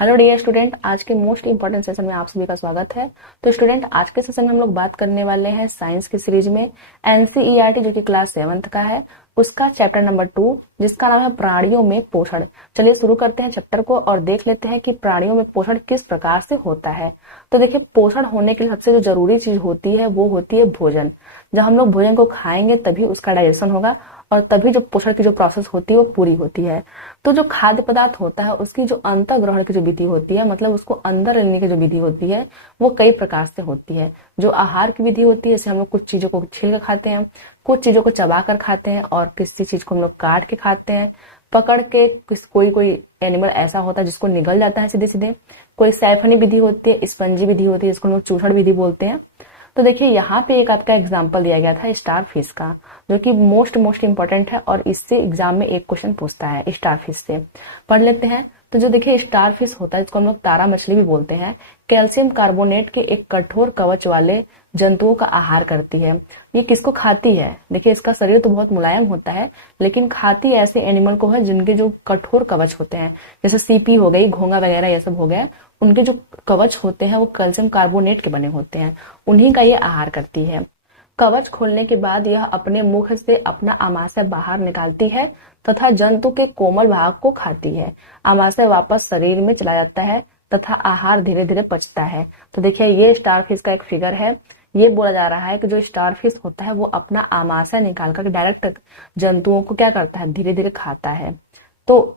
Hello dear student, आज के most important session में आप सभी का स्वागत है। तो स्टूडेंट, आज के सेशन में हम लोग बात करने वाले हैं साइंस की सीरीज में एनसीईआरटी जो कि क्लास 7th का है, उसका चैप्टर नंबर 2 जिसका नाम है प्राणियों में पोषण। चलिए शुरू करते हैं चैप्टर को और देख लेते हैं कि प्राणियों में पोषण किस प्रकार से होता है। तो देखिए, पोषण होने के लिए सबसे जो जरूरी चीज होती है वो होती है भोजन। जब हम लोग भोजन को खाएंगे तभी उसका डाइजेशन होगा और तभी जो पोषण की जो प्रोसेस होती है वो पूरी होती है। तो जो खाद्य पदार्थ होता है उसकी जो अंतर ग्रहण की जो विधि होती है, मतलब उसको अंदर लेने की जो विधि होती है वो कई प्रकार से होती है। जो आहार की विधि होती है, जैसे हम लोग कुछ चीजों को छील कर खाते हैं, कुछ चीजों को चबा कर खाते हैं और किसी चीज को हम लोग काट के खाते हैं, पकड़ के। कोई एनिमल ऐसा होता है जिसको निगल जाता है सीधे सीधे। कोई सैफनी विधि होती है, स्पंजी विधि होती है जिसको हम लोग चूसड़ विधि बोलते हैं। तो देखिए, यहाँ पे एक आपका एग्जाम्पल दिया गया था स्टार फिश का, जो कि मोस्ट इंपॉर्टेंट है और इससे एग्जाम में एक क्वेश्चन पूछता है स्टार फिश से। पढ़ लेते हैं। तो जो देखिए स्टार फिश होता है, जिसको हम लोग तारा मछली भी बोलते हैं, कैल्शियम कार्बोनेट के एक कठोर कवच वाले जंतुओं का आहार करती है। ये किसको खाती है? देखिए, इसका शरीर तो बहुत मुलायम होता है, लेकिन खाती ऐसे एनिमल को है जिनके जो कठोर कवच होते हैं, जैसे सीपी हो गई, घोंगा वगैरह ये सब हो गया। उनके जो कवच होते हैं वो कैल्शियम कार्बोनेट के बने होते हैं, उन्हीं का ये आहार करती है। कवच खोलने के बाद यह अपने मुख से अपना आमाशय बाहर निकालती है तथा जंतु के कोमल भाग को खाती है। आमाशय वापस शरीर में चला जाता है तथा आहार धीरे धीरे पचता है। तो देखिए, ये स्टार फिश का एक फिगर है। ये बोला जा रहा है कि जो स्टार फिश होता है वो अपना आमाशय निकालकर डायरेक्ट जंतुओं को क्या करता है, धीरे धीरे खाता है। तो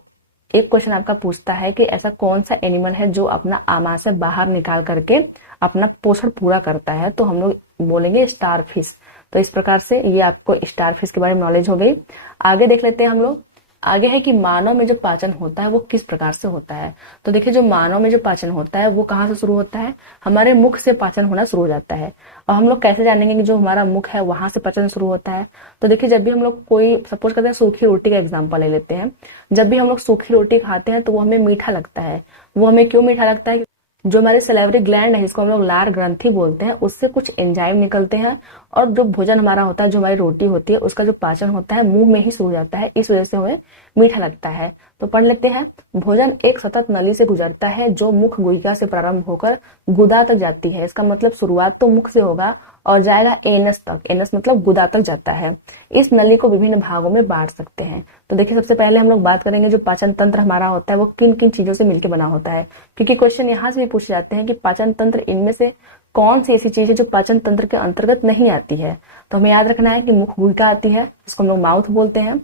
एक क्वेश्चन आपका पूछता है कि ऐसा कौन सा एनिमल है जो अपना आमाशय बाहर निकाल करके अपना पोषण पूरा करता है, तो हम लोग बोलेंगे स्टार फिश। तो इस प्रकार से ये आपको स्टार फिश के बारे में नॉलेज हो गई। आगे देख लेते हैं हम लोग। आगे है कि मानव में जो पाचन होता है वो किस प्रकार से होता है। तो देखिए, जो मानव में जो पाचन होता है वो कहाँ से शुरू होता है? हमारे मुख से पाचन होना शुरू हो जाता है। और हम लोग कैसे जानेंगे कि जो हमारा मुख है वहां से पाचन शुरू होता है? तो देखिए, जब भी हम लोग कोई सपोज करते हैं, सूखी रोटी का एग्जाम्पल ले लेते हैं। जब भी हम लोग सूखी रोटी खाते हैं तो वो हमें मीठा लगता है। वो हमें क्यों मीठा लगता है? जो हमारे सलेवरी ग्लैंड है, जिसको हम लोग लार ग्रंथि बोलते हैं, उससे कुछ एंजाइम निकलते हैं और जो भोजन हमारा होता है, जो हमारी रोटी होती है, उसका जो पाचन होता है मुंह में ही शुरू हो जाता है। इस वजह से हमें मीठा लगता है। तो पढ़ लेते हैं। भोजन एक सतत नली से गुजरता है जो मुख गुहिका से प्रारंभ होकर गुदा तक जाती है। इसका मतलब शुरुआत तो मुख से होगा और जाएगा एनस तक। एनस मतलब गुदा तक जाता है। इस नली को विभिन्न भागों में बांट सकते हैं। तो देखिए, सबसे पहले हम लोग बात करेंगे जो पाचन तंत्र हमारा होता है वो किन किन चीजों से मिलकर बना होता है, क्योंकि क्वेश्चन यहाँ से भी पूछे जाते हैं कि पाचन तंत्र इनमें से कौन सी ऐसी चीज है जो पाचन तंत्र के अंतर्गत नहीं आती है। तो हमें याद रखना है कि मुख गुहिका आती है, जिसको हम लोग माउथ बोलते हैं।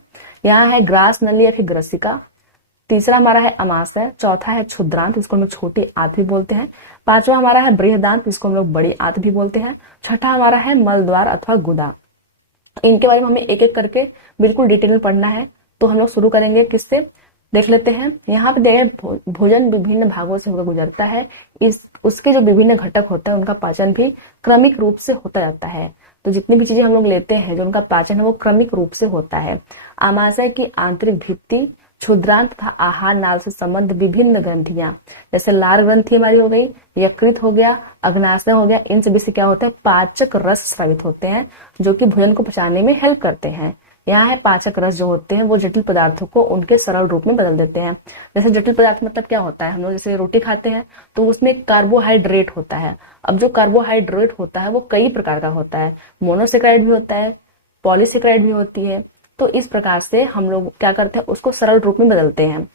यहाँ है ग्रास नली या फिर ग्रसिका। तीसरा हमारा है अमाशय। चौथा है क्षुद्रांत, जिसको हम लोग छोटी आंत भी बोलते हैं। पांचवा हमारा है बृहदांत, जिसको हम लोग बड़ी आंत भी बोलते हैं। छठा हमारा है मलद्वार अथवा गुदा। इनके बारे में हमें एक एक करके बिल्कुल डिटेल में पढ़ना है। तो हम लोग शुरू करेंगे किससे, देख लेते हैं। यहाँ पे देखिए, भोजन विभिन्न भागों से होकर गुजरता है। उसके जो विभिन्न घटक होते हैं उनका पाचन भी क्रमिक रूप से होता जाता है। तो जितनी भी चीजें हम लोग लेते हैं, जो उनका पाचन है वो क्रमिक रूप से होता है। आमाशय की आंतरिक भित्ति, क्षुद्रांत तथा आहार नाल से संबंध विभिन्न ग्रंथियां, जैसे लार ग्रंथि हमारी हो गई, यकृत हो गया, अग्नाशय हो गया, इन सभी से क्या होता है, पाचक रस स्रावित होते हैं जो कि भोजन को पचाने में हेल्प करते हैं। यहाँ है पाचक रस जो होते हैं वो जटिल पदार्थों को उनके सरल रूप में बदल देते हैं। जैसे जटिल पदार्थ मतलब क्या होता है, हम लोग जैसे रोटी खाते हैं तो उसमें कार्बोहाइड्रेट होता है। अब जो कार्बोहाइड्रेट होता है वो कई प्रकार का होता है। मोनोसेक्राइड भी होता है, पॉलीसेक्राइड भी होती है। तो इस प्रकार से हम लोग क्या करते हैं, उसको सरल रूप में बदलते हैं।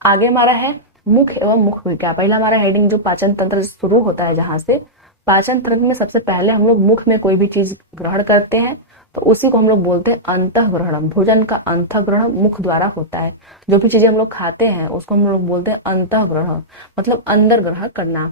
आगे हमारा है मुख एवं मुख गुहिका। पहला हमारा हेडिंग जो पाचन तंत्र शुरू होता है, जहां से पाचन तंत्र में सबसे पहले हम लोग मुख में कोई भी चीज ग्रहण करते हैं तो उसी को हम लोग बोलते हैं अंतःग्रहण। भोजन का अंतःग्रहण मुख द्वारा होता है। जो भी चीजें हम लोग खाते हैं उसको हम लोग बोलते हैं अंतःग्रहण, मतलब अंदर ग्रहण करना,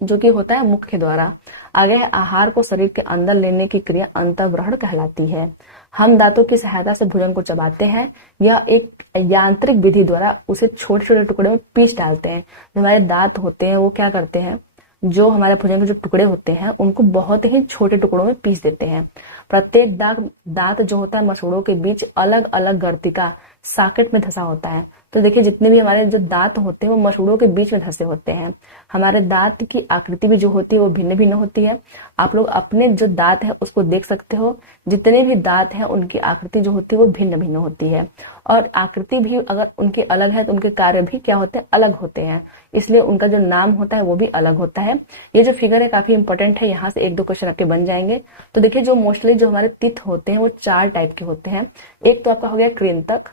जो कि होता है मुख के द्वारा। आगे है आहार को शरीर के अंदर लेने की क्रिया अंतःग्रहण कहलाती है। हम दांतों की सहायता से भोजन को चबाते हैं। यह एक यांत्रिक विधि द्वारा उसे छोटे छोटे टुकड़े में पीस डालते हैं। जो हमारे दांत होते हैं वो क्या करते हैं, जो हमारे भोजन के जो टुकड़े होते हैं उनको बहुत ही छोटे टुकड़ों में पीस देते हैं। प्रत्येक दांत जो होता है मसूड़ों के बीच अलग अलग गर्तिका सॉकेट में धंसा होता है। तो देखिए, जितने भी हमारे जो दांत होते हैं वो मसूड़ों के बीच में धंसे होते हैं। हमारे दांत की आकृति भी जो होती है वो भिन्न भिन्न होती है। आप लोग अपने जो दांत है उसको देख सकते हो। जितने भी दांत हैं उनकी आकृति जो होती है वो भिन्न भिन्न होती है। और आकृति भी अगर उनकी अलग है तो उनके कार्य भी क्या होते हैं, अलग होते हैं, इसलिए उनका जो नाम होता है वो भी अलग होता है। ये जो फिगर है काफी इंपॉर्टेंट है, यहाँ से एक दो क्वेश्चन आपके बन जाएंगे। तो देखिए जो मोस्टली जो हमारे तिथ होते हैं वो 4 टाइप के होते हैं। एक तो आपका हो गया कृंतक,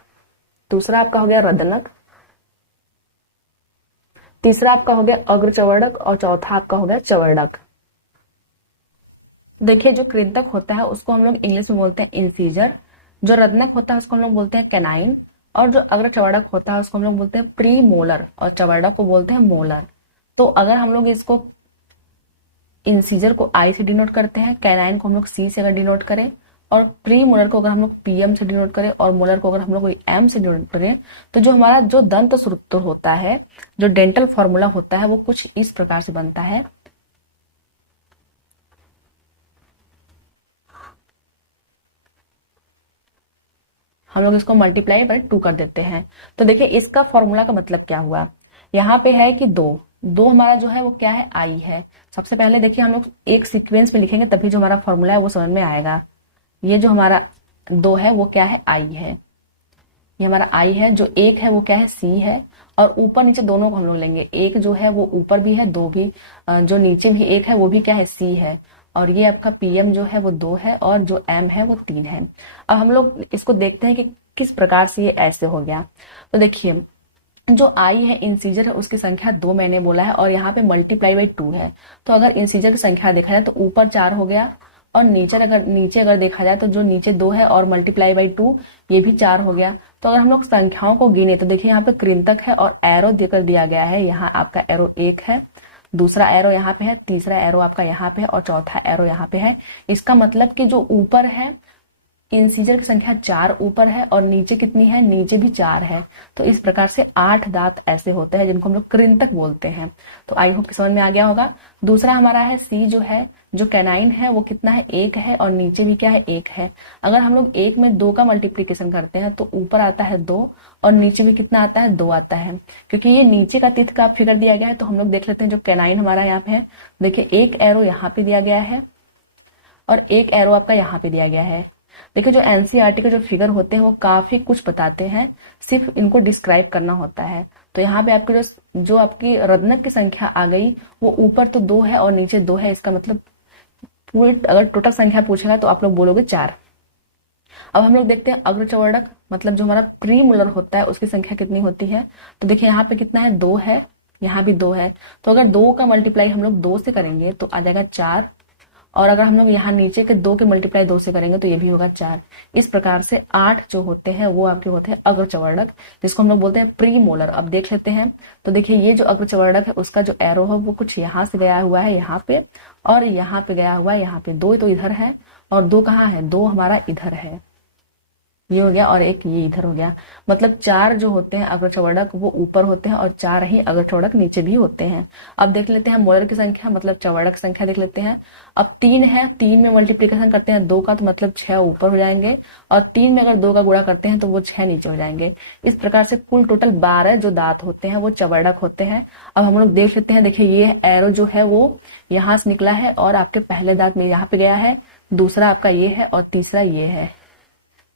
दूसरा आपका हो गया रदनक, तीसरा आपका हो गया अग्रचवर्णक और चौथा आपका हो गया चवर्णक। देखिए जो कृंतक होता है उसको हम लोग इंग्लिश में बोलते हैं इंसीजर, जो रत्नक होता है उसको हम लोग बोलते हैं कैनाइन, और जो अग्रचवर्णक होता है उसको हम लोग बोलते हैं प्री मोलर, और चवर्णक को बोलते हैं मोलर। तो अगर हम लोग इसको इंसीजर को आई से डिनोट करते हैं, कैनाइन को हम लोग सी से अगर डिनोट करें, और प्री मोलर को अगर हम लोग पीएम से डिनोट करें, और मोलर को अगर हम लोग एम से डिनोट करें, तो जो हमारा जो दंत सूत्र होता है, जो डेंटल फॉर्मूला होता है, वो कुछ इस प्रकार से बनता है। हम लोग इसको मल्टीप्लाई बाय 2 कर देते हैं। तो देखिए इसका फॉर्मूला का मतलब क्या हुआ, यहाँ पे है कि दो हमारा जो है वो क्या है, आई है। सबसे पहले देखिए हम लोग एक सीक्वेंस में लिखेंगे तभी जो हमारा फॉर्मूला है वो समझ में आएगा। ये जो हमारा 2 है वो क्या है, आई है। ये हमारा आई है। जो 1 है वो क्या है, सी है। और ऊपर नीचे दोनों को हम लोग लेंगे, 1 जो है वो ऊपर भी है, 2 भी, जो नीचे भी 1 है वो भी क्या है, सी है। और ये आपका पीएम जो है वो 2 है, और जो एम है वो 3 है। अब हम लोग इसको देखते हैं कि किस प्रकार से ये ऐसे हो गया। तो देखिए जो आई है इंसीजर है उसकी संख्या 2 मैंने बोला है, और यहाँ पे मल्टीप्लाई बाई 2 है। तो अगर इंसीजर की संख्या देखा जाए तो ऊपर 4 हो गया, और नीचे अगर देखा जाए तो जो नीचे 2 है और मल्टीप्लाई बाई 2 ये भी 4 हो गया। तो अगर हम लोग संख्याओं को गिने तो देखिए यहाँ पे कृंतक है और एरो देकर दिया गया है। यहाँ आपका एरो 1 है, दूसरा एरो यहाँ पे है, तीसरा एरो आपका यहाँ पे है, और चौथा एरो यहाँ पे है। इसका मतलब कि जो ऊपर है इंसीजर की संख्या 4 ऊपर है, और नीचे कितनी है, नीचे भी 4 है। तो इस प्रकार से 8 दांत ऐसे होते हैं जिनको हम लोग कृंतक बोलते हैं। तो आई होप कि समझ में आ गया होगा। दूसरा हमारा है सी, जो है जो कैनाइन है वो कितना है, 1 है, और नीचे भी क्या है, 1 है। अगर हम लोग 1 में 2 का मल्टीप्लीकेशन करते हैं तो ऊपर आता है 2, और नीचे भी कितना आता है, 2 आता है। क्योंकि ये नीचे का तिथ का फिगर दिया गया है तो हम लोग देख लेते हैं। जो कैनाइन हमारा यहाँ पे है, देखिए एक एरो यहाँ पे दिया गया है, और एक एरो आपका यहाँ पे दिया गया है। देखिए जो एनसीईआरटी के जो फिगर होते हैं वो काफी कुछ बताते हैं, सिर्फ इनको डिस्क्राइब करना होता है। तो यहाँ पे आपके जो आपकी रत्नक की संख्या आ गई वो ऊपर तो 2 है और नीचे 2 है। इसका मतलब पूरी अगर टोटल संख्या पूछेगा तो आप लोग बोलोगे 4। अब हम लोग देखते हैं अग्रचवर्णक, मतलब जो हमारा प्री मोलर होता है उसकी संख्या कितनी होती है। तो देखिए यहाँ पे कितना है, 2 है, यहाँ भी 2 है। तो अगर 2 का मल्टीप्लाई हम लोग 2 से करेंगे तो आ जाएगा 4, और अगर हम लोग यहाँ नीचे के 2 के मल्टीप्लाई 2 से करेंगे तो ये भी होगा 4। इस प्रकार से 8 जो होते हैं वो आपके होते हैं अग्रचवर्णक, जिसको हम लोग बोलते हैं प्री मोलर। अब देख लेते हैं। तो देखिए ये जो अग्रचवर्णक है उसका जो एरो है वो कुछ यहाँ से गया हुआ है यहाँ पे, और यहाँ पे गया हुआ है यहाँ पे। 2 तो इधर है, और 2 कहाँ है, 2 हमारा इधर है, ये हो गया, और एक ये इधर हो गया। मतलब 4 जो होते हैं अग्रचवर्णक वो ऊपर होते हैं, और 4 ही अग्रचवर्णक नीचे भी होते हैं। अब देख लेते हैं मोलर की संख्या, मतलब चवर्णक संख्या देख लेते हैं। अब 3 है, 3 में मल्टीप्लीकेशन करते हैं 2 का तो मतलब 6 ऊपर हो जाएंगे, और 3 में अगर 2 का गुणा करते हैं तो वो 6 नीचे हो जाएंगे। इस प्रकार से कुल टोटल 12 जो दांत होते हैं वो चवर्णक होते हैं। अब हम लोग देख लेते हैं। देखिए ये एरो जो है वो यहाँ से निकला है, और आपके पहले दांत में यहाँ पे गया है, दूसरा आपका ये है, और तीसरा ये है।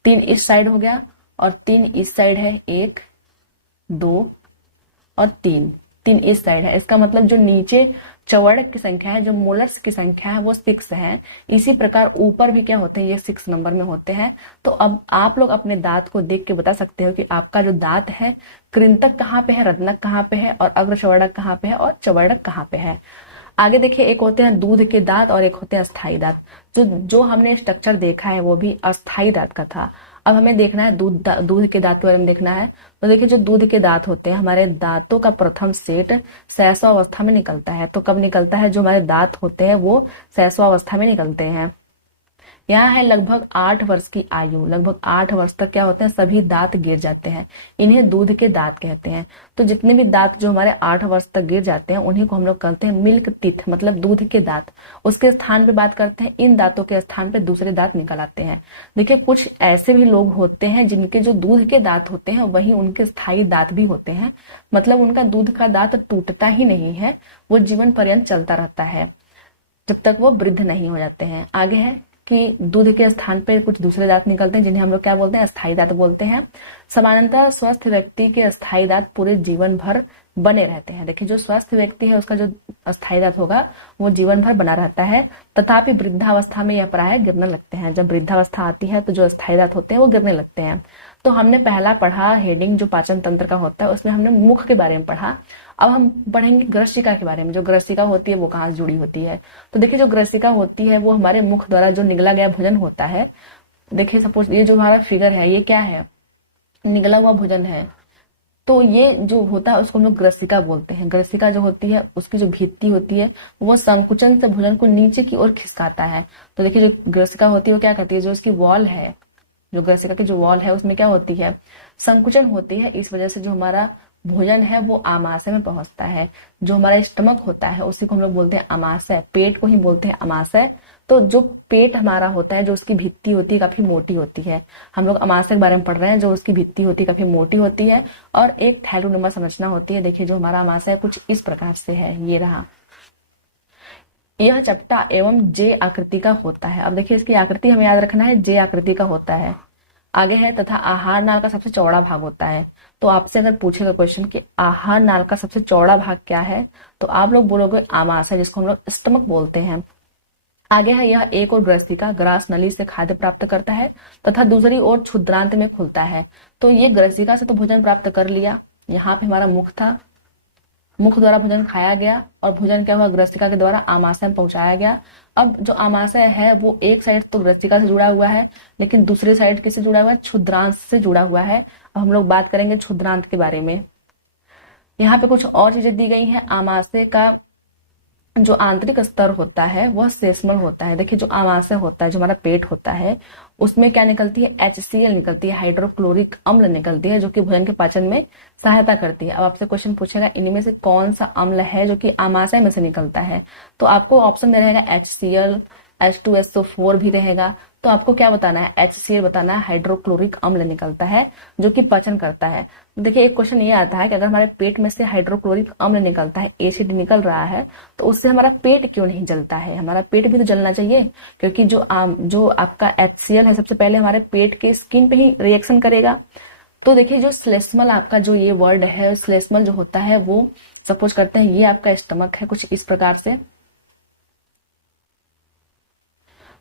3 इस साइड हो गया, और 3 इस साइड है, 1 2 और 3 इस साइड है। इसका मतलब जो नीचे चवर्णक की संख्या है, जो मोलर्स की संख्या है वो 6 है। इसी प्रकार ऊपर भी क्या होते हैं, ये 6 नंबर में होते हैं। तो अब आप लोग अपने दांत को देख के बता सकते हो कि आपका जो दांत है कृंतक कहाँ पे है, रत्नक कहाँ पे है, और अग्रचवर्णक कहाँ पे है, और चवर्णक कहाँ पे है। आगे देखिए, एक होते हैं दूध के दांत और एक होते हैं अस्थाई दांत। जो हमने स्ट्रक्चर देखा है वो भी अस्थाई दांत का था। अब हमें देखना है दूध के दांत के बारे में देखना है। तो देखिए जो दूध के दांत होते हैं, हमारे दांतों का प्रथम सेट शैशवावस्था में निकलता है। तो कब निकलता है, जो हमारे दांत होते हैं वो शैशवावस्था में निकलते हैं। यहाँ है लगभग 8 वर्ष की आयु, लगभग 8 वर्ष तक क्या होते हैं, सभी दांत गिर जाते हैं। इन्हें दूध के दांत कहते हैं। तो जितने भी दांत जो हमारे 8 वर्ष तक गिर जाते हैं उन्हीं को हम लोग कहते हैं मिल्क टीथ, मतलब दूध के दांत। उसके स्थान पे बात करते हैं, इन दांतों के स्थान पे दूसरे दांत निकल आते हैं। देखिए कुछ ऐसे भी लोग होते हैं जिनके जो दूध के दांत होते हैं वही उनके स्थायी दांत भी होते हैं, मतलब उनका दूध का दांत टूटता ही नहीं है, वो जीवन पर्यंत चलता रहता है जब तक वो वृद्ध नहीं हो जाते हैं। आगे है कि दूध के स्थान पे कुछ दूसरे दांत निकलते हैं जिन्हें हम लोग क्या बोलते हैं, अस्थायी दांत बोलते हैं। सामान्यतः स्वस्थ व्यक्ति के अस्थायी दांत पूरे जीवन भर बने रहते हैं। देखिए जो स्वस्थ व्यक्ति है उसका जो अस्थायी दांत होगा वो जीवन भर बना रहता है, तथापि वृद्धावस्था में यह प्राय गिरने लगते हैं। जब वृद्धावस्था आती है तो जो अस्थायी दांत होते हैं वो गिरने लगते हैं। तो हमने पहला पढ़ा हेडिंग जो पाचन तंत्र का होता है, उसमें हमने मुख के बारे में पढ़ा। अब हम पढ़ेंगे ग्रसिका के बारे में। जो ग्रसिका होती है वो कहाँ से जुड़ी होती है, तो देखिए जो ग्रसिका होती है वो हमारे मुख द्वारा जो निगला गया भोजन होता है। देखिए सपोज ये जो हमारा फिगर है ये क्या है, निगला हुआ भोजन है। तो ये जो होता है उसको हम लोग ग्रसिका बोलते हैं। ग्रसिका जो होती है उसकी जो भित्ति होती है वो संकुचन से भोजन को नीचे की ओर खिसकाता है। तो देखिए जो ग्रसिका होती है वो क्या करती है, जो उसकी वॉल है, जो ग्रसिका की जो वॉल है उसमें क्या होती है, संकुचन होती है। इस वजह से जो हमारा भोजन है वो आमाशय में पहुंचता है। जो हमारा स्टमक होता है उसी को हम लोग बोलते हैं अमाशय, पेट को ही बोलते हैं अमाशय। तो जो पेट हमारा होता है जो उसकी भित्ति होती है काफी मोटी होती है। हम लोग अमाशय के बारे में पढ़ रहे हैं। जो उसकी भित्ति होती है काफी मोटी होती है और एक थैलोनुमा संरचना होती है। देखिए जो हमारा अमाशय कुछ इस प्रकार से है, ये रहा। यह चपटा एवं जे आकृति का होता है। अब देखिए इसकी आकृति हमें याद रखना है, जे आकृति का होता है। आगे है तथा आहार नाल का सबसे चौड़ा भाग होता है। तो आपसे अगर पूछेगा क्वेश्चन कि आहार नाल का सबसे चौड़ा भाग क्या है, तो आप लोग बोलोगे आमाशय, जिसको हम लोग स्टमक बोलते हैं। आगे है यह एक और ग्रसिका ग्रास नली से खाद्य प्राप्त करता है तथा दूसरी ओर क्षुद्रांत में खुलता है। तो ये ग्रसिका से तो भोजन प्राप्त कर लिया, यहाँ पे हमारा मुख था, मुख द्वारा भोजन खाया गया और भोजन क्या हुआ, ग्रसिका के द्वारा आमाशय में पहुंचाया गया। अब जो आमाशय है वो एक साइड तो ग्रसिका से जुड़ा हुआ है, लेकिन दूसरी साइड किससे जुड़ा हुआ है, क्षुद्रांत से जुड़ा हुआ है। अब हम लोग बात करेंगे क्षुद्रांत के बारे में। यहाँ पे कुछ और चीजें दी गई हैं। आमाशय का जो आंतरिक स्तर होता है वह सेस्मल होता है। देखिए जो आमाशय होता है, जो हमारा पेट होता है, उसमें क्या निकलती है, HCl निकलती है, हाइड्रोक्लोरिक अम्ल निकलती है, जो कि भोजन के पाचन में सहायता करती है। अब आपसे क्वेश्चन पूछेगा इनमें से कौन सा अम्ल है जो कि आमाशय में से निकलता है, तो आपको ऑप्शन में रहेगा HCl, H2SO4 भी रहेगा। तो आपको क्या बताना है, HCl बताना है, हाइड्रोक्लोरिक अम्ल निकलता है जो कि पाचन करता है। देखिए एक क्वेश्चन ये आता है कि अगर हमारे पेट में से हाइड्रोक्लोरिक अम्ल निकलता है, एसिड निकल रहा है, तो उससे हमारा पेट क्यों नहीं जलता है। हमारा पेट भी तो जलना चाहिए, क्योंकि जो आपका HCl है सबसे पहले हमारे पेट के स्किन पे ही रिएक्शन करेगा। तो देखिए जो श्लेष्मल आपका जो ये वर्ड है, श्लेष्मल जो होता है वो सपोज करते हैं ये आपका स्टमक है कुछ इस प्रकार से।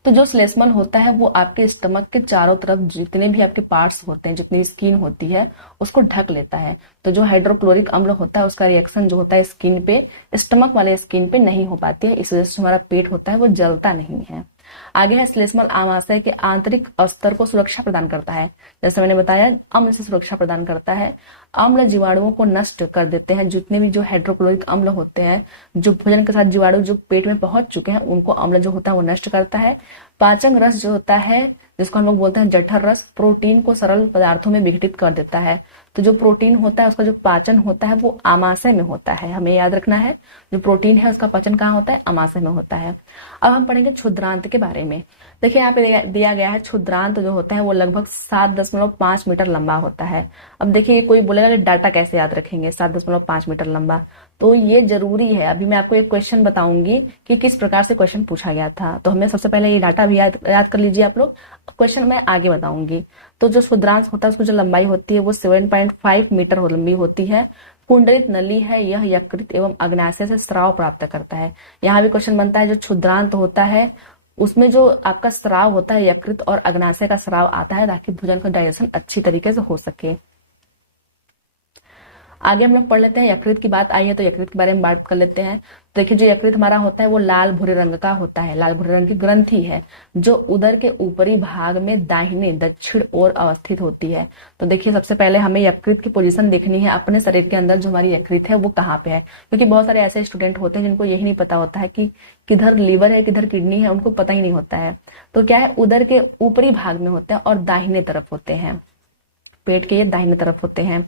तो जो श्लेष्मल होता है वो आपके स्टमक के चारों तरफ जितने भी आपके पार्ट्स होते हैं, जितनी स्किन होती है उसको ढक लेता है। तो जो हाइड्रोक्लोरिक अम्ल होता है उसका रिएक्शन जो होता है स्किन पे, स्टमक वाले स्किन पे नहीं हो पाती है। इस वजह से हमारा पेट होता है वो जलता नहीं है। आगे है श्लेष्मल आमाशय के आंतरिक स्तर को सुरक्षा प्रदान करता है। जैसे मैंने बताया अम्ल से सुरक्षा प्रदान करता है। अम्ल जीवाणुओं को नष्ट कर देते हैं। जितने भी जो हाइड्रोक्लोरिक अम्ल होते हैं, जो भोजन के साथ जीवाणु जो पेट में पहुंच चुके हैं, उनको अम्ल जो होता है वो नष्ट करता है। पाचन रस जो होता है, जिसको हम लोग बोलते हैं जठर रस, प्रोटीन को सरल पदार्थों में विघटित कर देता है। तो जो प्रोटीन होता है उसका जो पाचन होता है वो आमाशय में होता है। हमें याद रखना है जो प्रोटीन है उसका पाचन कहाँ होता है, आमाशय में होता है। अब हम पढ़ेंगे क्षुद्रांत के बारे में। देखिए यहाँ पे दिया गया है क्षुद्रांत जो होता है वो लगभग 7.5 मीटर लंबा होता है। अब देखिए कोई बोलेगा कि डाटा कैसे याद रखेंगे 7.5 मीटर लंबा, तो ये जरूरी है। अभी मैं आपको एक क्वेश्चन बताऊंगी कि किस प्रकार से क्वेश्चन पूछा गया था, तो हमें सबसे पहले ये डाटा भी याद कर लीजिए आप लोग। क्वेश्चन मैं आगे बताऊंगी। तो जो क्षुद्रांत होता है उसकी जो लंबाई होती है वो 7.5 मीटर लंबी होती है। कुंडलित नली है, यह यकृत एवं अग्नाशय से स्राव प्राप्त करता है। यहाँ भी क्वेश्चन बनता है जो क्षुद्रांत होता है उसमें जो आपका स्राव होता है, यकृत और अग्नाशय का स्राव आता है ताकि भोजन का डाइजेशन अच्छी तरीके से हो सके। आगे हम लोग पढ़ लेते हैं, यकृत की बात आई है तो यकृत के बारे में बात कर लेते हैं। तो देखिए जो यकृत हमारा होता है वो लाल भूरे रंग का होता है। लाल भूरे रंग की ग्रंथि है जो उदर के ऊपरी भाग में दाहिने दक्षिण ओर अवस्थित होती है। तो देखिए सबसे पहले हमें यकृत की पोजीशन देखनी है अपने शरीर के अंदर, जो हमारी यकृत है वो कहाँ पे है, क्योंकि बहुत सारे ऐसे स्टूडेंट होते हैं जिनको यही नहीं पता होता है कि किधर लीवर है किधर किडनी है, उनको पता ही नहीं होता है। तो क्या है, उदर के ऊपरी भाग में होते हैं और दाहिने तरफ होते हैं, पेट के ये दाहिने तरफ होते हैं।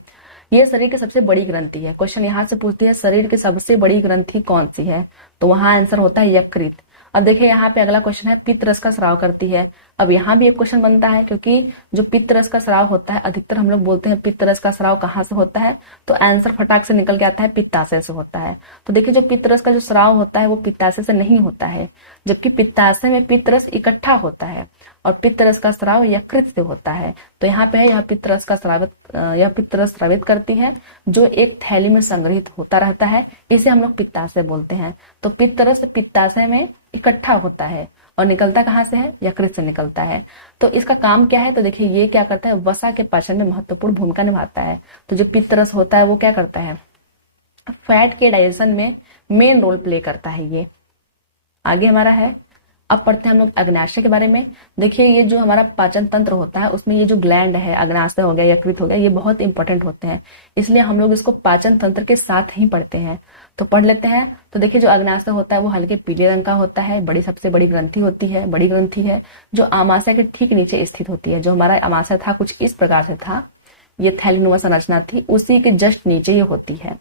ये शरीर की सबसे बड़ी ग्रंथि है। क्वेश्चन यहाँ से पूछती है शरीर की सबसे बड़ी ग्रंथि कौन सी है, तो वहां आंसर होता है यकृत। अब देखिए यहाँ पे अगला क्वेश्चन है पित्त रस का स्राव करती है। अब यहाँ भी एक क्वेश्चन बनता है, क्योंकि जो पित्त रस का स्राव होता है, अधिकतर हम लोग बोलते हैं पित्त रस का स्राव कहाँ से होता है, तो आंसर फटाक से निकल के आता है पित्ताशय से होता है। तो देखिए जो पित्त रस का जो स्राव होता है वो पित्ताशय से नहीं होता है, जबकि पित्ताशय में पित्त रस इकट्ठा होता है और पित्त रस का स्राव यकृत से होता है। तो यहाँ पे है यह पित्त रस का स्रावित, यह पित्त रस स्रावित करती है जो एक थैली में संग्रहित होता रहता है, इसे हम लोग पित्ताशय बोलते हैं। तो पित्त रस पित्ताशय में इकट्ठा होता है और निकलता कहाँ से है, यकृत से निकलता है। तो इसका काम क्या है, तो देखिए ये क्या करता है, वसा के पाचन में महत्वपूर्ण भूमिका निभाता है। तो जो पित्त रस होता है वो क्या करता है, फैट के डाइजेशन में मेन रोल प्ले करता है। ये आगे हमारा है। अब पढ़ते हैं हम लोग अग्नाशय के बारे में। देखिए ये जो हमारा पाचन तंत्र होता है उसमें ये जो ग्लैंड है, अग्नाशय हो गया, यकृत हो गया, ये बहुत इंपॉर्टेंट होते हैं, इसलिए हम लोग इसको पाचन तंत्र के साथ ही पढ़ते हैं। तो पढ़ लेते हैं। तो देखिए जो अग्नाशय होता है वो हल्के पीले रंग का होता है, बड़ी सबसे बड़ी ग्रंथि होती है, बड़ी ग्रंथि है जो आमाशय के ठीक नीचे स्थित होती है। जो हमारा आमाशय था कुछ इस प्रकार से था, ये थैलीनुमा संरचना थी, उसी के जस्ट नीचे ये होती है।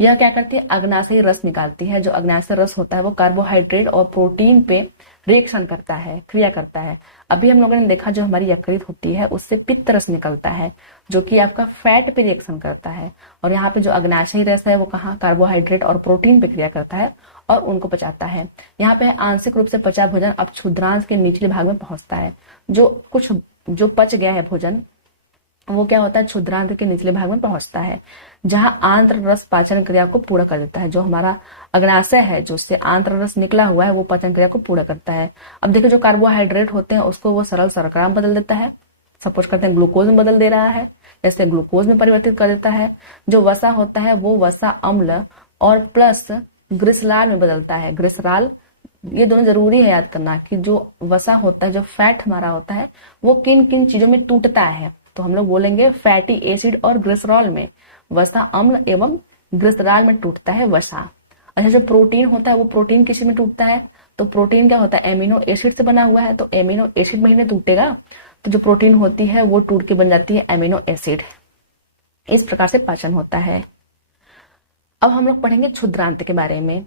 यह क्या करती है, अग्नाशयी रस निकालती है। जो अग्नाशय रस होता है वो कार्बोहाइड्रेट और प्रोटीन पे रिएक्शन करता है, क्रिया करता है। अभी हम लोगों ने देखा जो हमारी यकृत होती है उससे पित्त रस निकलता है जो कि आपका फैट पे रिएक्शन करता है, और यहाँ पे जो अग्नाशयी रस है वो कहाँ, कार्बोहाइड्रेट और प्रोटीन पे क्रिया करता है और उनको पचाता है। यहाँ पे आंशिक रूप से पचा भोजन अब क्षुद्रांश के निचले भाग में पहुंचता है। जो पच गया है भोजन वो क्या होता है, क्षुद्रांत्र के निचले भाग में पहुंचता है, जहां आंत्र रस पाचन क्रिया को पूरा कर देता है। जो हमारा अग्नाशय है जो उससे आंत्र रस निकला हुआ है वो पाचन क्रिया को पूरा करता है। अब देखिए जो कार्बोहाइड्रेट होते हैं उसको वो सरल शर्करा में बदल देता है, सपोज करते हैं ग्लूकोज में बदल दे रहा है, जैसे ग्लूकोज में परिवर्तित कर देता है। जो वसा होता है वो वसा अम्ल और प्लस ग्लिसरॉल में बदलता है। ग्लिसरॉल, ये दोनों जरूरी है याद करना कि जो वसा होता है, जो फैट हमारा होता है वो किन किन चीजों में टूटता है। तो हम लोग बोलेंगे फैटी एसिड और ग्लिसरॉल में, वसा अम्ल एवं ग्लिसरॉल में टूटता है वसा। अच्छा जो प्रोटीन होता है वो प्रोटीन किस में टूटता है, तो प्रोटीन क्या होता है, एमिनो एसिड से बना हुआ है, तो एमिनो एसिड में ही टूटेगा। तो जो प्रोटीन होती है वो टूट के बन जाती है एमिनो एसिड। इस प्रकार से पाचन होता है। अब हम लोग पढ़ेंगे क्षुद्रांत के बारे में।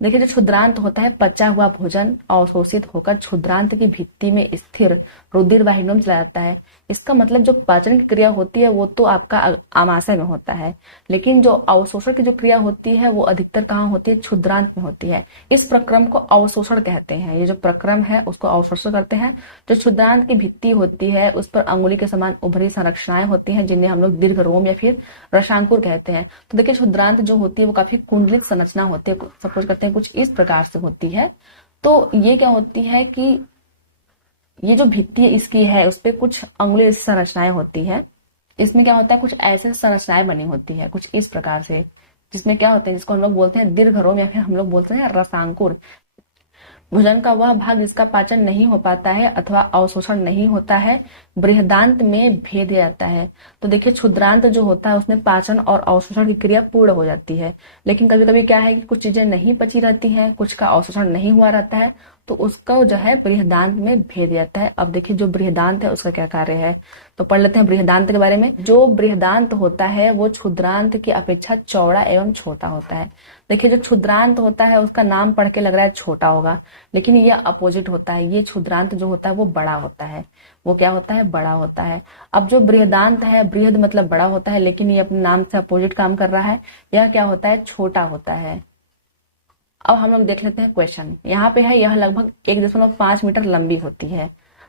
देखिए जो क्षुद्रांत होता है, पचा हुआ भोजन अवशोषित होकर क्षुद्रांत की भित्ति में स्थिर रुधिर वाहिनियों में चला जाता है। इसका मतलब जो पाचन की क्रिया होती है वो तो आपका आमाशय में होता है, लेकिन जो अवशोषण की जो क्रिया होती है वो अधिकतर कहाँ होती है, क्षुद्रांत में होती है। इस प्रक्रम को अवशोषण कहते हैं। ये जो प्रक्रम है उसको अवशोषण करते हैं। जो क्षुद्रांत की भित्ति होती है उस पर अंगुली के समान उभरी संरचनाएं होती हैं जिन्हें हम लोग दीर्घ रोम या फिर रसांकुर कहते हैं। तो देखिए क्षुद्रांत जो होती है वो काफी कुंडलित संरचना होती है, सपोज करते हैं कुछ इस प्रकार से होती है। तो ये क्या होती है कि ये जो भित्ति इसकी है उस पे कुछ अंगुली संरचनाएं होती है। इसमें क्या होता है, कुछ ऐसे संरचनाएं बनी होती है कुछ इस प्रकार से, जिसमें क्या होते हैं, जिसको हम लोग बोलते हैं दीर्घ रोम या फिर हम लोग बोलते हैं रसांकुर। भोजन का वह भाग जिसका पाचन नहीं हो पाता है अथवा अवशोषण नहीं होता है बृहदांत में भेद जाता है। तो देखिए क्षुद्रांत जो होता है उसमें पाचन और अवशोषण की क्रिया पूर्ण हो जाती है, लेकिन कभी कभी क्या है कि कुछ चीजें नहीं पची रहती हैं, कुछ का अवशोषण नहीं हुआ रहता है, तो उसका जो है बृहदांत में भेद जाता है। अब देखिए जो बृहदांत है उसका क्या कार्य है, तो पढ़ लेते हैं बृहदांत के बारे में। जो बृहदांत होता है वो क्षुद्रांत की अपेक्षा चौड़ा एवं छोटा होता है। देखिए जो क्षुद्रांत होता है उसका नाम पढ़ के लग रहा है छोटा होगा, लेकिन ये अपोजिट होता है। ये क्षुद्रांत जो होता है वो बड़ा होता है। वो क्या होता है, बड़ा होता है। अब जो बृहदांत है, बृहद मतलब बड़ा होता है, लेकिन ये अपने नाम से अपोजिट काम कर रहा है। यह क्या होता है, छोटा होता है। अब हम लोग देख लेते हैं क्वेश्चन। यहाँ पे है यह लगभग 1.5 मीटर लंबी होती है।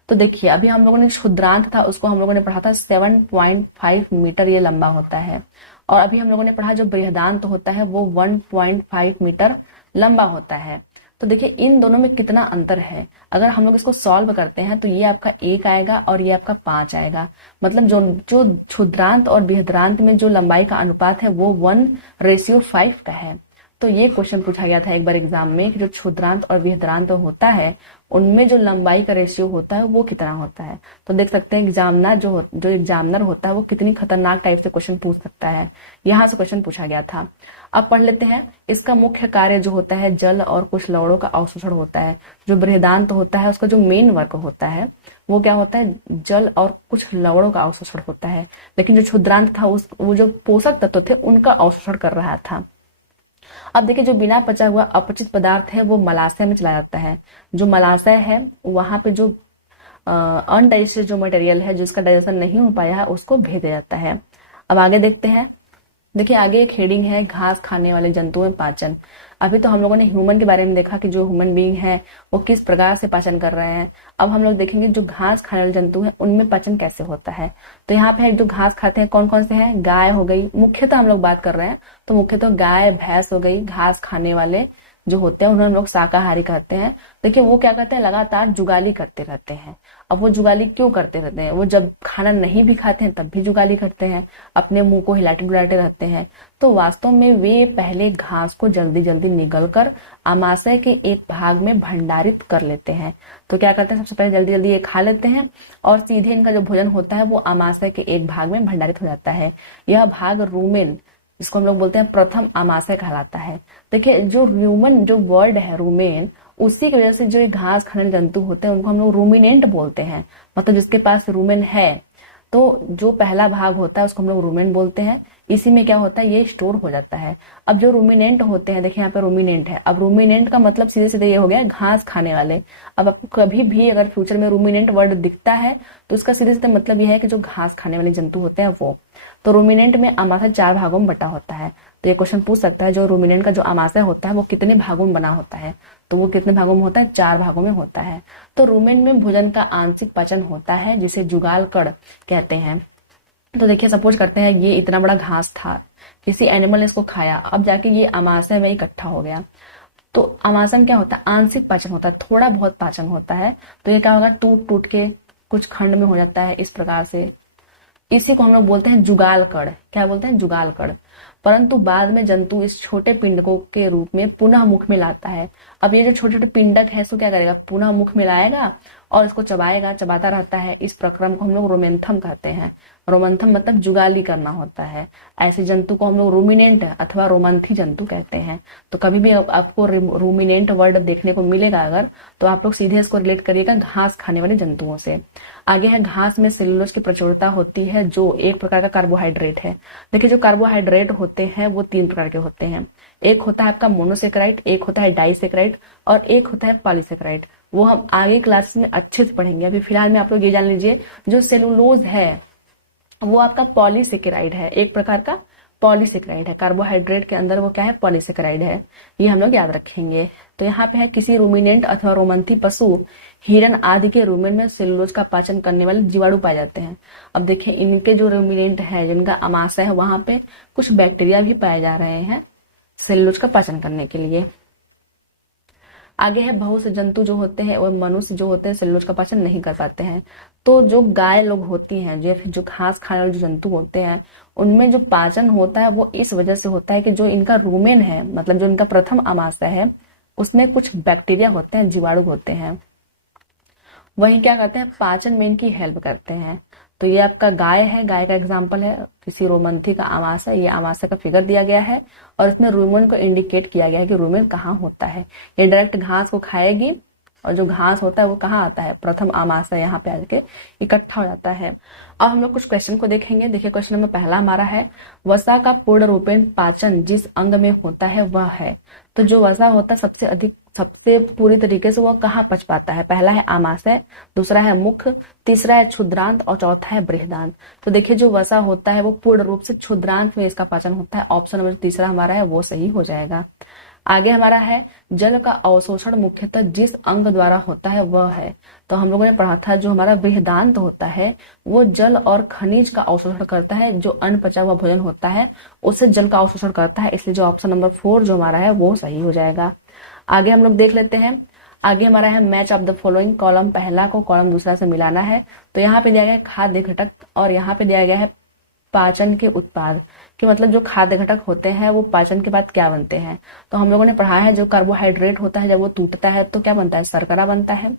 तो देखिए अभी हम लोगों ने क्षुद्रांत था उसको हम लोगों ने पढ़ा था 7.5 मीटर ये लंबा होता है, और अभी हम लोगों ने पढ़ा जो बृहदांत होता है वो 1.5 मीटर लंबा होता है। तो देखिए इन दोनों में कितना अंतर है। अगर हम लोग इसको सॉल्व करते हैं तो ये आपका 1 आएगा और ये आपका 5 आएगा। मतलब जो क्षुद्रांत और बृहदांत में जो लंबाई का अनुपात है वो 1:5 का है। तो ये क्वेश्चन पूछा गया था एक बार एग्जाम में कि जो क्षुद्रांत और बृहदांत होता है उनमें जो लंबाई का रेशियो होता है वो कितना होता है। तो देख सकते हैं एग्जामिनर जो एग्जामिनर होता है वो कितनी खतरनाक टाइप से क्वेश्चन पूछ सकता है। यहाँ से क्वेश्चन पूछा गया था। अब पढ़ लेते हैं। इसका मुख्य कार्य जो होता है जल और कुछ लवणों का अवशोषण होता है। जो बृहदांत होता है उसका जो मेन वर्क होता है वो क्या होता है, जल और कुछ लवणों का अवशोषण होता है, लेकिन जो क्षुद्रांत था वो जो पोषक तत्व थे उनका अवशोषण कर रहा था। अब देखिए जो बिना पचा हुआ अपचित पदार्थ है वो मलाशय में चला जाता है। जो मलाशय है वहां पे जो अनडाइजेस्टेड जो मटेरियल है, जिसका डाइजेशन नहीं हो पाया है, उसको भेजा जाता है। अब आगे देखते हैं। देखिए आगे एक हेडिंग है, घास खाने वाले जंतु में पाचन। अभी तो हम लोगों ने ह्यूमन के बारे में देखा कि जो ह्यूमन बीइंग है वो किस प्रकार से पाचन कर रहे हैं। अब हम लोग देखेंगे जो घास खाने वाले जंतु हैं उनमें पाचन कैसे होता है। तो यहाँ पे जो घास खाते हैं कौन कौन से हैं, गाय हो गई, मुख्यतः हम लोग बात कर रहे हैं तो मुख्यतः गाय भैंस हो गई, घास खाने वाले जो होते हैं उन्हें हम लोग शाकाहारी कहते हैं। देखिए वो क्या करते हैं, लगातार जुगाली करते रहते हैं। अब वो जुगाली क्यों करते रहते हैं, वो जब खाना नहीं भी खाते हैं तब भी जुगाली करते हैं, अपने मुंह को हिलाते डुलाते रहते हैं। तो वास्तव में वे पहले घास को जल्दी जल्दी निगल कर आमाशय के एक भाग में भंडारित कर लेते हैं। तो क्या करते हैं, सबसे पहले जल्दी जल्दी ये खा लेते हैं और सीधे इनका जो भोजन होता है वो आमाशय के एक भाग में भंडारित हो जाता है। यह भाग रूमेन, जिसको हम लोग बोलते हैं प्रथम आमाशय कहलाता है। देखिए जो रूमन जो वर्ड है रूमेन, उसी की वजह से जो घास खाने जंतु होते हैं उनको हम लोग रूमिनेंट बोलते हैं, मतलब जिसके पास रूमेन है। तो जो पहला भाग होता है उसको हम लोग रूमेन बोलते हैं। इसी में क्या होता है, ये स्टोर हो जाता है। अब जो रूमिनेंट होते हैं, देखिए यहाँ पे रूमिनेंट है। अब रूमिनेंट का मतलब सीधे सीधे ये हो गया घास खाने वाले। अब आपको कभी भी अगर फ्यूचर में रूमिनेंट वर्ड दिखता है तो उसका सीधे सीधे मतलब यह है कि जो घास खाने वाले जंतु होते हैं वो। तो रूमिनेंट में आमाशय 4 भागों में बटा होता है। तो ये क्वेश्चन पूछ सकता है जो रूमिनेंट का जो आमाशय होता है वो कितने भागों में बना होता है। तो वो कितने भागों में होता है, 4 भागों में होता है। तो रूमेन में भोजन का आंशिक पाचन होता है जिसे जुगाल कण कहते हैं। तो देखिए सपोज करते हैं ये इतना बड़ा घास था, किसी एनिमल ने इसको खाया, अब जाके ये आमाशय में इकट्ठा हो गया। तो आमाशय में क्या होता है, आंशिक पाचन होता है, थोड़ा बहुत पाचन होता है। तो ये क्या होगा, टूट टूट के कुछ खंड में हो जाता है इस प्रकार से। इसी को हम लोग बोलते हैं जुगाल कण। क्या बोलते हैं, जुगाल कण। परंतु बाद में जंतु इस छोटे पिंडकों के रूप में पुनः मुख में लाता है। अब ये जो छोटे छोटे पिंडक है इसको क्या करेगा, पुनः मुख में लाएगा और इसको चबाएगा, चबाता रहता है। इस प्रक्रम को हम लोग रोमेंथम कहते हैं। रोमंथम मतलब जुगाली करना होता है। ऐसे जंतु को हम लोग रूमिनेंट अथवा रोमंथी जंतु कहते हैं। तो कभी भी आपको रूमिनेंट वर्ड देखने को मिलेगा अगर, तो आप लोग सीधे इसको रिलेट करिएगा घास खाने वाले जंतुओं से। आगे है, घास में सेलुलोज की प्रचुरता होती है जो एक प्रकार का कार्बोहाइड्रेट है। देखिए जो कार्बोहाइड्रेट होते हैं वो 3 प्रकार के होते हैं। एक होता है आपका मोनोसेकेराइड, एक होता है डाइसेकेराइड और एक होता है पॉलीसेकेराइड। वो हम आगे क्लासेस में अच्छे से पढ़ेंगे। अभी फिलहाल में आप लोग ये जान लीजिए जो सेलुलोज है वो आपका पॉलीसेकेराइड है, एक प्रकार का पॉलीसेकेराइड है। कार्बोहाइड्रेट के अंदर वो क्या है, पॉलीसेकेराइड है। ये हम लोग याद रखेंगे। तो यहाँ पे है, किसी रूमिनेंट अथवा रोमंथी पशु, हिरन आदि के रूमेन में सेलुलोज का पाचन करने वाले जीवाणु पाए जाते हैं। अब देखिए इनके जो रूमिनेंट है, जिनका आमाशय है, वहां पे कुछ बैक्टीरिया भी पाए जा रहे हैं सेलुलोज का पाचन करने के लिए। आगे है, बहुत से जंतु जो होते हैं वो मनुष्य जो होते हैं सेलुलोज का पाचन नहीं कर पाते हैं। तो जो गाय लोग होती हैं, जो घास खाने वाले जो जंतु होते हैं, उनमें जो पाचन होता है वो इस वजह से होता है कि जो इनका रूमेन है, मतलब जो इनका प्रथम आमाशय है, उसमें कुछ बैक्टीरिया होते हैं, जीवाणु होते हैं। वही क्या करते हैं, पाचन में इनकी हेल्प करते हैं। तो ये आपका गाय है, गाय का एग्जाम्पल है, किसी रोमंथी का आमाशय। ये आमाशय का फिगर दिया गया है और इसमें रूमेन को इंडिकेट किया गया है कि रूमेन कहाँ होता है। ये डायरेक्ट घास को खाएगी और जो घास होता है वो कहाँ आता है, प्रथम आमाशय, यहाँ पे आके इकट्ठा हो जाता है। अब हम लोग कुछ क्वेश्चन को देखेंगे। देखिए क्वेश्चन नंबर पहला हमारा है, वसा का पूर्ण रूपेण पाचन जिस अंग में होता है वह है। तो जो वसा होता है सबसे पूरी तरीके से वह कहाँ पच पाता है। पहला है आमाशय, दूसरा है मुख, तीसरा है क्षुद्रांत और चौथा है बृहदांत। तो देखिए जो वसा होता है वो पूर्ण रूप से क्षुद्रांत में इसका पाचन होता है। ऑप्शन नंबर तीसरा हमारा है वो सही हो जाएगा। आगे हमारा है, जल का अवशोषण मुख्यतः जिस अंग द्वारा होता है वह है। तो हम लोगों ने पढ़ा था जो हमारा बृहदांत होता है वो जल और खनिज का अवशोषण करता है। जो अन्न पचा हुआ भोजन होता है उससे जल का अवशोषण करता है, इसलिए जो ऑप्शन नंबर 4 जो हमारा है वो सही हो जाएगा। आगे हम लोग देख लेते हैं। आगे हमारा है, match of the following, column पहला को कॉलम दूसरा से मिलाना है। तो यहाँ पे दिया गया है खाद्य घटक और यहाँ पे दिया गया है पाचन के उत्पाद, कि मतलब जो खाद्य घटक होते हैं वो पाचन के बाद क्या बनते हैं। तो हम लोगों ने पढ़ा है जो कार्बोहाइड्रेट होता है जब वो टूटता है तो क्या बनता है, शर्करा बनता है।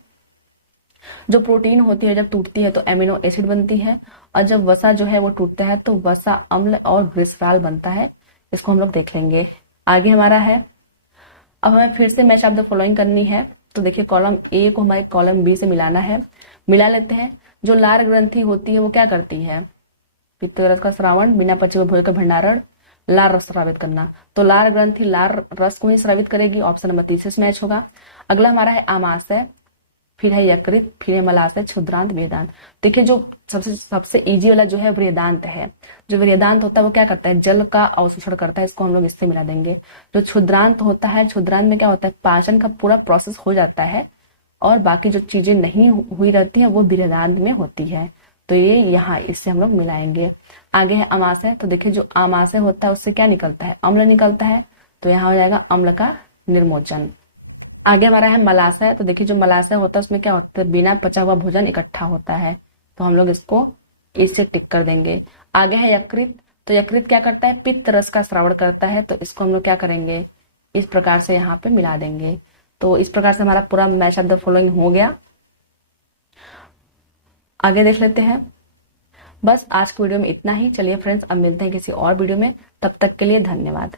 जो प्रोटीन होती है जब टूटती है तो एमिनो एसिड बनती है। और जब वसा जो है वो टूटता है तो वसा अम्ल और ग्लिसरॉल बनता है। इसको हम लोग देख लेंगे। आगे हमारा है, अब हमें फिर से मैच ऑफ द फॉलोइंग करनी है। तो देखिए कॉलम ए को हमारे कॉलम बी से मिलाना है। मिला लेते हैं। जो लार ग्रंथि होती है वो क्या करती है, पित्त रस का श्रावण, बिना पचे हुए भोजन का भंडारण, लार रस स्रावित करना। तो लार ग्रंथि लार रस को ही स्रावित करेगी। ऑप्शन नंबर 30 से मैच होगा। अगला हमारा है आमाशय। फिर है यकृत, फिर है मलाशय, क्षुद्रांत, वेदांत। देखिए जो सबसे सबसे इजी वाला जो है वेदांत है। जो वेदांत होता है वो क्या करता है, जल का अवशोषण करता है, इसको हम लोग इससे मिला देंगे। जो क्षुद्रांत होता है, क्षुद्रांत में क्या होता है, पाचन का पूरा प्रोसेस हो जाता है और बाकी जो चीजें नहीं हुई रहती है वो बृहदान्त में होती है। तो ये यहाँ इससे हम लोग मिलाएंगे। आगे है अमाशय। तो देखिए जो अमाशय होता है उससे क्या निकलता है, अम्ल निकलता है, तो यहाँ हो जाएगा अम्ल का निर्मोचन। आगे हमारा है मलाशय। तो देखिए जो मलाशय होता है उसमें क्या होता है, बिना पचा हुआ भोजन इकट्ठा होता है, तो हम लोग इसको इससे टिक कर देंगे। आगे है यकृत। तो यकृत क्या करता है, पित्त रस का श्रावण करता है, तो इसको हम लोग क्या करेंगे, इस प्रकार से यहाँ पे मिला देंगे। तो इस प्रकार से हमारा पूरा मैच ऑफ द फॉलोइंग हो गया। आगे देख लेते हैं। बस आज की वीडियो में इतना ही। चलिए फ्रेंड्स, अब मिलते हैं किसी और वीडियो में, तब तक के लिए धन्यवाद।